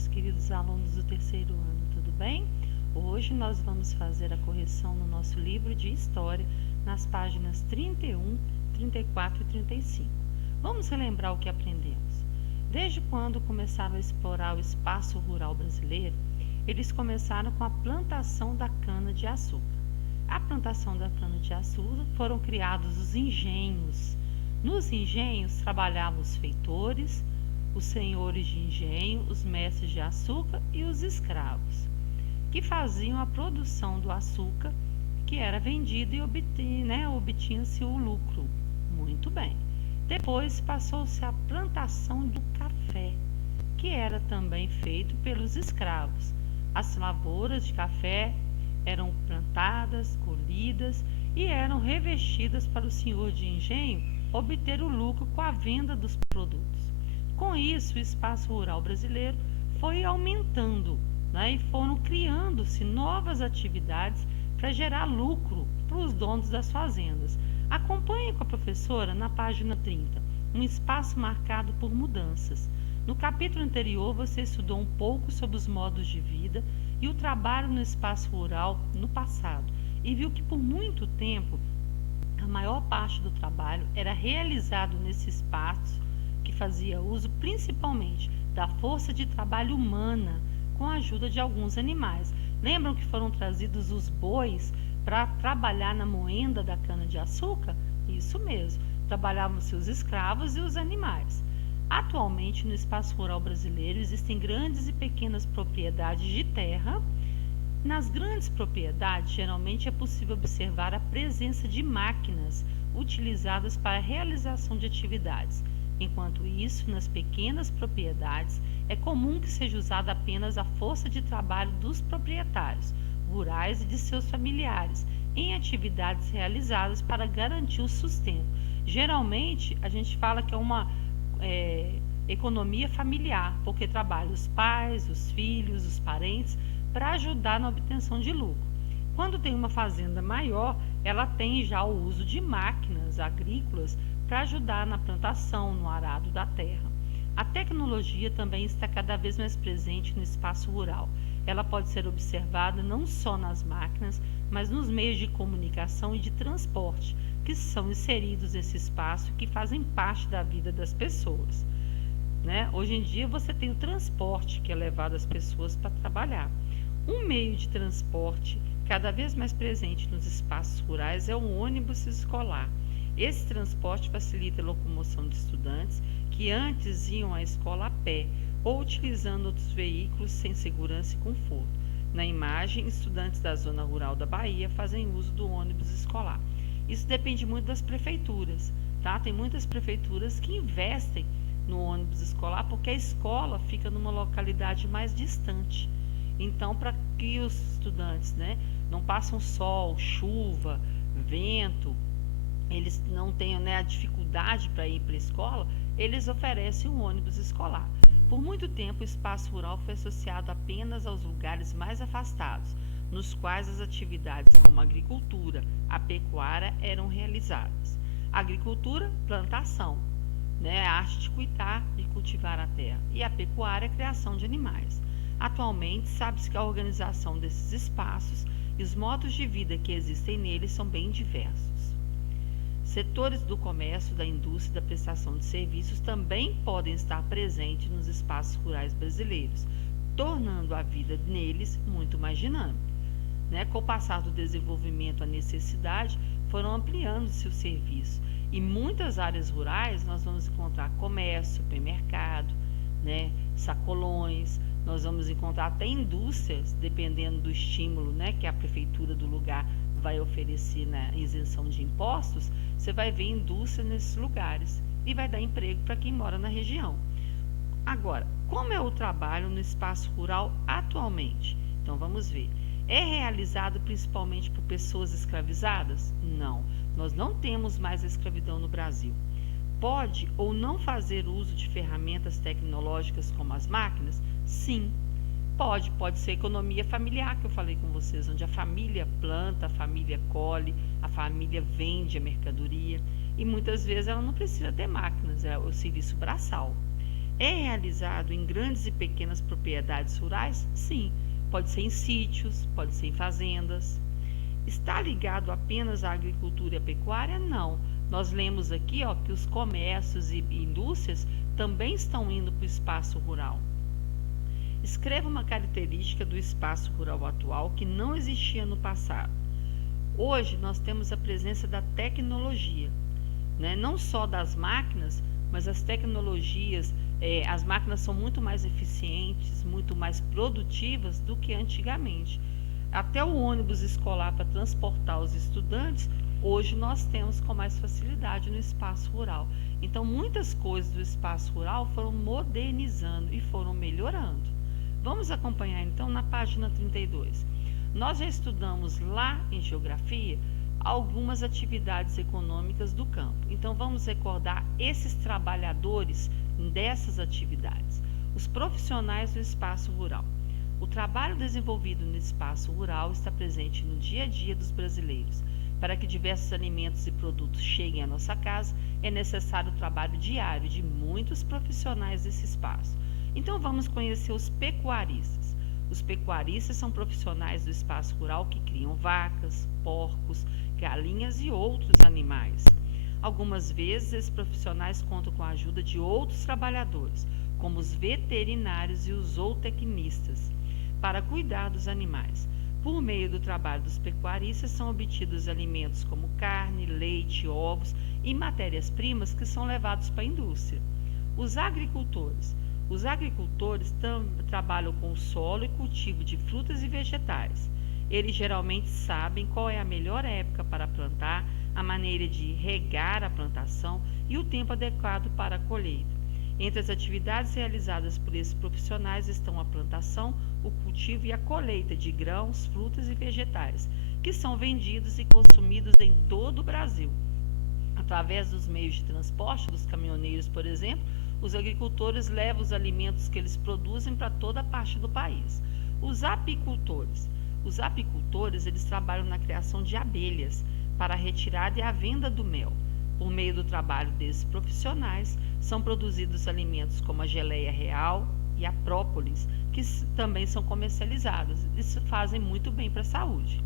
meus queridos alunos do terceiro ano, tudo bem? Hoje nós vamos fazer a correção no nosso livro de História, nas páginas 31, 34 e 35. Vamos relembrar o que aprendemos. Desde quando começaram a explorar o espaço rural brasileiro, eles começaram com a plantação da cana-de-açúcar. A plantação da cana-de-açúcar foram criados os engenhos. Nos engenhos trabalhavam os feitores, os senhores de engenho, os mestres de açúcar e os escravos, que faziam a produção do açúcar, que era vendido e obtinha-se o lucro. Muito bem. Depois passou-se a plantação do café, que era também feito pelos escravos. As lavouras de café eram plantadas, colhidas e eram revestidas para o senhor de engenho obter o lucro com a venda dos produtos. Com isso, o espaço rural brasileiro foi aumentando, e foram criando-se novas atividades para gerar lucro para os donos das fazendas. Acompanhe com a professora na página 30, um espaço marcado por mudanças. No capítulo anterior, você estudou um pouco sobre os modos de vida e o trabalho no espaço rural no passado e viu que por muito tempo a maior parte do trabalho era realizado nesse espaço, que fazia uso principalmente da força de trabalho humana com a ajuda de alguns animais. Lembram que foram trazidos os bois para trabalhar na moenda da cana-de-açúcar? Isso mesmo, trabalhavam-se os escravos e os animais. Atualmente, no espaço rural brasileiro, existem grandes e pequenas propriedades de terra. Nas grandes propriedades, geralmente é possível observar a presença de máquinas utilizadas para a realização de atividades. Enquanto isso, nas pequenas propriedades, é comum que seja usada apenas a força de trabalho dos proprietários rurais e de seus familiares em atividades realizadas para garantir o sustento. Geralmente, a gente fala que é uma economia familiar, porque trabalham os pais, os filhos, os parentes, para ajudar na obtenção de lucro. Quando tem uma fazenda maior, ela tem já o uso de máquinas agrícolas para ajudar na plantação, no arado da terra. A tecnologia também está cada vez mais presente no espaço rural. Ela pode ser observada não só nas máquinas, mas nos meios de comunicação e de transporte, que são inseridos nesse espaço, que fazem parte da vida das pessoas. Hoje em dia você tem o transporte, que é levado as pessoas para trabalhar. Um meio de transporte cada vez mais presente nos espaços rurais é o ônibus escolar. Esse transporte facilita a locomoção de estudantes que antes iam à escola a pé ou utilizando outros veículos sem segurança e conforto. Na imagem, estudantes da zona rural da Bahia fazem uso do ônibus escolar. Isso depende muito das prefeituras, tá? Tem muitas prefeituras que investem no ônibus escolar porque a escola fica numa localidade mais distante. Então, para que os estudantes não passem sol, chuva, vento, eles não tenham a dificuldade para ir para a escola, eles oferecem um ônibus escolar. Por muito tempo, o espaço rural foi associado apenas aos lugares mais afastados, nos quais as atividades como a agricultura, a pecuária eram realizadas. A agricultura, plantação, a arte de cuidar e cultivar a terra, e a pecuária, a criação de animais. Atualmente, sabe-se que a organização desses espaços e os modos de vida que existem neles são bem diversos. Setores do comércio, da indústria e da prestação de serviços também podem estar presentes nos espaços rurais brasileiros, tornando a vida neles muito mais dinâmica. Com o passar do desenvolvimento, a necessidade foram ampliando-se os serviços. Em muitas áreas rurais, nós vamos encontrar comércio, supermercado, sacolões, nós vamos encontrar até indústrias, dependendo do estímulo que a prefeitura do lugar vai oferecer na isenção de impostos, você vai ver indústria nesses lugares e vai dar emprego para quem mora na região. Agora, como é o trabalho no espaço rural atualmente? Então vamos ver. É realizado principalmente por pessoas escravizadas? Não, nós não temos mais a escravidão no Brasil. Pode ou não fazer uso de ferramentas tecnológicas como as máquinas? Sim. Pode ser economia familiar, que eu falei com vocês, onde a família planta, a família colhe, a família vende a mercadoria e muitas vezes ela não precisa ter máquinas, é o serviço braçal. É realizado em grandes e pequenas propriedades rurais? Sim. Pode ser em sítios, pode ser em fazendas. Está ligado apenas à agricultura e à pecuária? Não. Nós lemos aqui, ó, que os comércios e indústrias também estão indo para o espaço rural. Escreva uma característica do espaço rural atual que não existia no passado. Hoje nós temos a presença da tecnologia, né? Não só das máquinas, mas as tecnologias, as máquinas são muito mais eficientes, muito mais produtivas do que antigamente. Até o ônibus escolar para transportar os estudantes, hoje nós temos com mais facilidade no espaço rural. Então, muitas coisas do espaço rural foram modernizando e foram melhorando. Vamos acompanhar então na página 32. Nós já estudamos lá em geografia algumas atividades econômicas do campo. Então vamos recordar esses trabalhadores dessas atividades. Os profissionais do espaço rural. O trabalho desenvolvido no espaço rural está presente no dia a dia dos brasileiros. Para que diversos alimentos e produtos cheguem à nossa casa, é necessário o trabalho diário de muitos profissionais desse espaço. Então vamos conhecer os pecuaristas. Os pecuaristas são profissionais do espaço rural que criam vacas, porcos, galinhas e outros animais. Algumas vezes esses profissionais contam com a ajuda de outros trabalhadores, como os veterinários e os zootecnistas, para cuidar dos animais. Por meio do trabalho dos pecuaristas são obtidos alimentos como carne, leite, ovos e matérias-primas que são levados para a indústria. Os agricultores. Os agricultores trabalham com o solo e cultivo de frutas e vegetais. Eles geralmente sabem qual é a melhor época para plantar, a maneira de regar a plantação e o tempo adequado para a colheita. Entre as atividades realizadas por esses profissionais estão a plantação, o cultivo e a colheita de grãos, frutas e vegetais, que são vendidos e consumidos em todo o Brasil. Através dos meios de transporte, dos caminhoneiros, por exemplo, os agricultores levam os alimentos que eles produzem para toda parte do país. Os apicultores. Os apicultores, eles trabalham na criação de abelhas para a retirada e a venda do mel. Por meio do trabalho desses profissionais, são produzidos alimentos como a geleia real e a própolis, que também são comercializados e fazem muito bem para a saúde.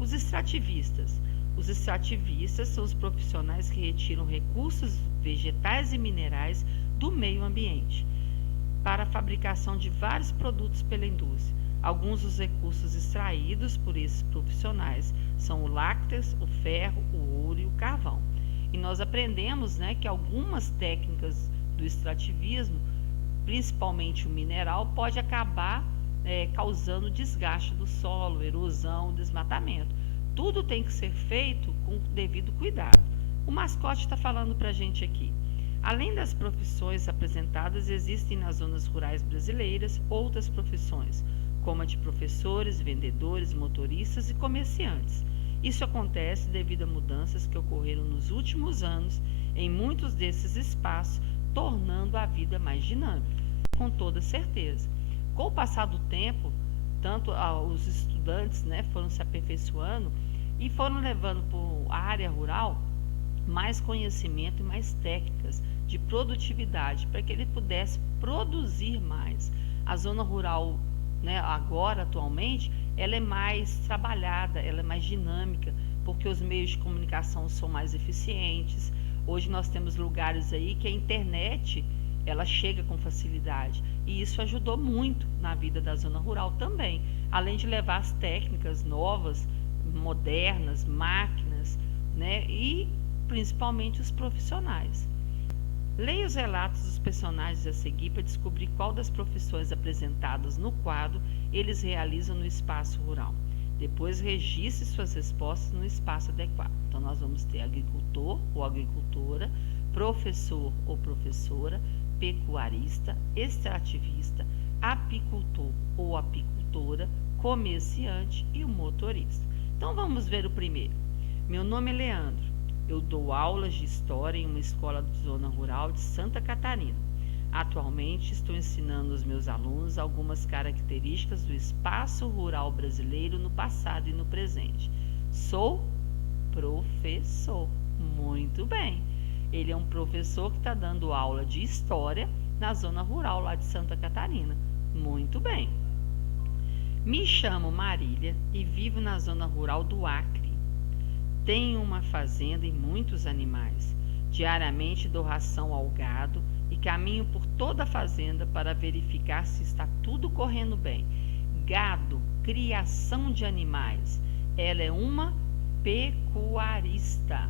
Os extrativistas. Os extrativistas são os profissionais que retiram recursos vegetais e minerais do meio ambiente para a fabricação de vários produtos pela indústria. Alguns dos recursos extraídos por esses profissionais são o lácteos, o ferro, o ouro e o carvão. E nós aprendemos, né, que algumas técnicas do extrativismo, principalmente o mineral, pode acabar causando desgaste do solo, erosão, desmatamento. Tudo tem que ser feito com o devido cuidado. O mascote está falando para a gente aqui. Além das profissões apresentadas, existem nas zonas rurais brasileiras outras profissões, como a de professores, vendedores, motoristas e comerciantes. Isso acontece devido a mudanças que ocorreram nos últimos anos em muitos desses espaços, tornando a vida mais dinâmica, com toda certeza. Com o passar do tempo, tanto os estudantes, né, foram se aperfeiçoando e foram levando para a área rural mais conhecimento e mais técnicas de produtividade para que ele pudesse produzir mais. A zona rural, né, agora, atualmente, ela é mais trabalhada, ela é mais dinâmica, porque os meios de comunicação são mais eficientes. Hoje nós temos lugares aí que a internet ela chega com facilidade e isso ajudou muito na vida da zona rural também, além de levar as técnicas novas, modernas, máquinas, né, e principalmente os profissionais. Leia os relatos dos personagens a seguir para descobrir qual das profissões apresentadas no quadro eles realizam no espaço rural. Depois registre suas respostas no espaço adequado. Então nós vamos ter agricultor ou agricultora, professor ou professora, pecuarista, extrativista, apicultor ou apicultora, comerciante e o motorista. Então vamos ver o primeiro. Meu nome é Leandro. Eu dou aulas de história em uma escola de zona rural de Santa Catarina. Atualmente estou ensinando aos meus alunos algumas características do espaço rural brasileiro no passado e no presente. Sou professor. Muito bem. Ele é um professor que está dando aula de história na zona rural lá de Santa Catarina. Muito bem. Me chamo Marília e vivo na zona rural do Acre. Tenho uma fazenda e muitos animais. Diariamente dou ração ao gado e caminho por toda a fazenda para verificar se está tudo correndo bem. Gado, criação de animais. Ela é uma pecuarista.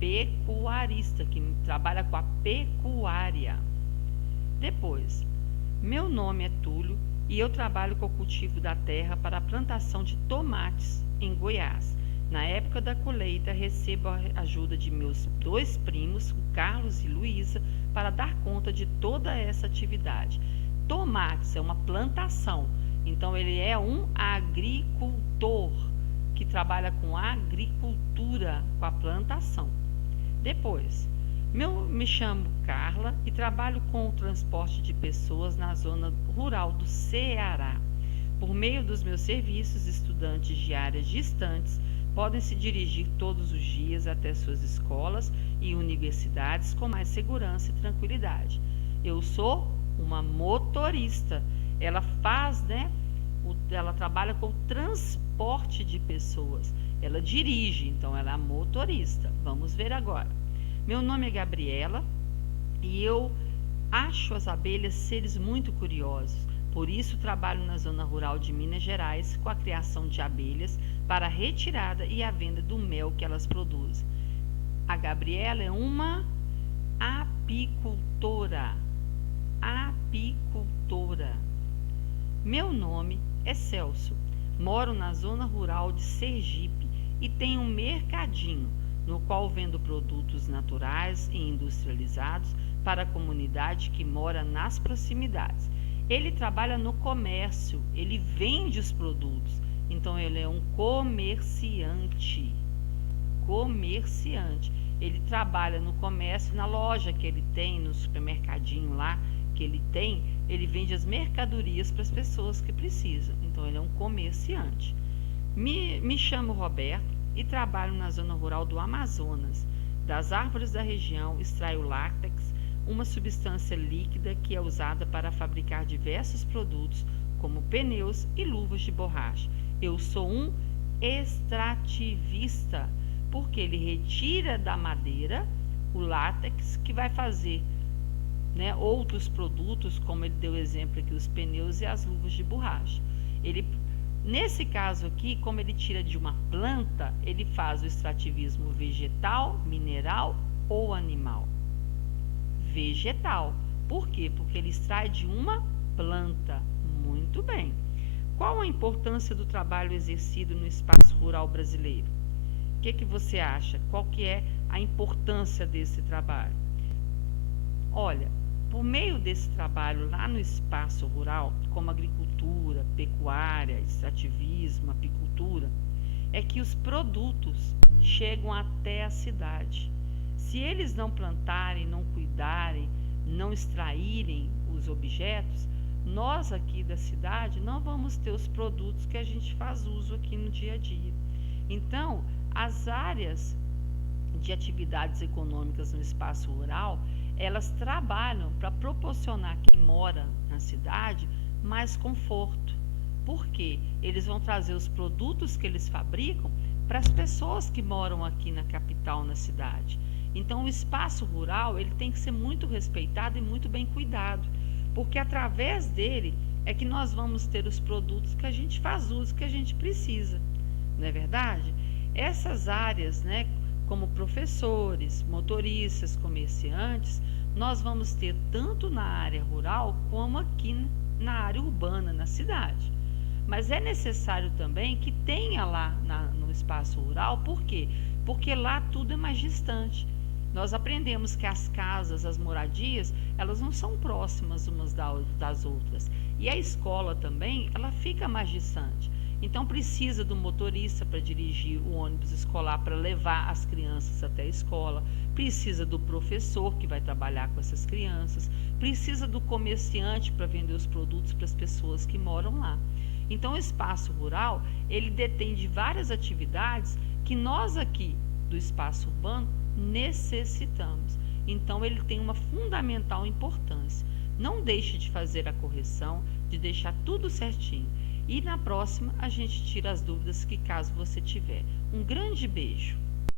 Pecuarista, que trabalha com a pecuária. Depois, meu nome é Túlio e eu trabalho com o cultivo da terra para a plantação de tomates em Goiás. Na época da colheita, recebo a ajuda de meus 2 primos, o Carlos e Luísa, para dar conta de toda essa atividade. Tomates é uma plantação, então ele é um agricultor que trabalha com agricultura, com a plantação. Depois, me chamo Carla e trabalho com o transporte de pessoas na zona rural do Ceará. Por meio dos meus serviços, estudantes de áreas distantes podem se dirigir todos os dias até suas escolas e universidades com mais segurança e tranquilidade. Eu sou uma motorista. Ela ela trabalha com o transporte de pessoas. Ela dirige, então ela é motorista. Vamos ver agora. Meu nome é Gabriela e eu acho as abelhas seres muito curiosos. Por isso trabalho na zona rural de Minas Gerais com a criação de abelhas para a retirada e a venda do mel que elas produzem. A Gabriela é uma apicultora. Apicultora. Meu nome é Celso. Moro na zona rural de Sergipe e tenho um mercadinho no qual vendo produtos naturais e industrializados para a comunidade que mora nas proximidades. Ele trabalha no comércio, ele vende os produtos, então ele é um comerciante. Comerciante. Ele trabalha no comércio, na loja que ele tem, no supermercadinho lá que ele tem, ele vende as mercadorias para as pessoas que precisam, então ele é um comerciante. Me chamo Roberto e trabalho na zona rural do Amazonas. Das árvores da região extraio látex, uma substância líquida que é usada para fabricar diversos produtos, como pneus e luvas de borracha. Eu sou um extrativista, porque ele retira da madeira o látex que vai fazer outros produtos, como ele deu exemplo aqui, os pneus e as luvas de borracha. Nesse caso aqui, como ele tira de uma planta, ele faz o extrativismo vegetal, mineral ou animal. Vegetal. Por quê? Porque ele extrai de uma planta. Muito bem. Qual a importância do trabalho exercido no espaço rural brasileiro? O que você acha? Qual que é a importância desse trabalho? Olha, por meio desse trabalho lá no espaço rural, como agricultura, pecuária, extrativismo, apicultura, é que os produtos chegam até a cidade. Se eles não plantarem, não cuidarem, não extraírem os objetos, nós aqui da cidade não vamos ter os produtos que a gente faz uso aqui no dia a dia. Então, as áreas de atividades econômicas no espaço rural, elas trabalham para proporcionar a quem mora na cidade mais conforto. Por quê? Eles vão trazer os produtos que eles fabricam para as pessoas que moram aqui na capital, na cidade. Então, o espaço rural ele tem que ser muito respeitado e muito bem cuidado, porque através dele é que nós vamos ter os produtos que a gente faz uso, que a gente precisa. Não é verdade? Essas áreas, como professores, motoristas, comerciantes, nós vamos ter tanto na área rural como aqui na área urbana, na cidade. Mas é necessário também que tenha lá no espaço rural, por quê? Porque lá tudo é mais distante. Nós aprendemos que as casas, as moradias, elas não são próximas umas das outras. E a escola também, ela fica mais distante. Então precisa do motorista para dirigir o ônibus escolar, para levar as crianças até a escola, precisa do professor que vai trabalhar com essas crianças, precisa do comerciante para vender os produtos para as pessoas que moram lá. Então o espaço rural, ele detém de várias atividades que nós aqui do espaço urbano necessitamos. Então, ele tem uma fundamental importância. Não deixe de fazer a correção, de deixar tudo certinho. E na próxima, a gente tira as dúvidas que caso você tiver. Um grande beijo!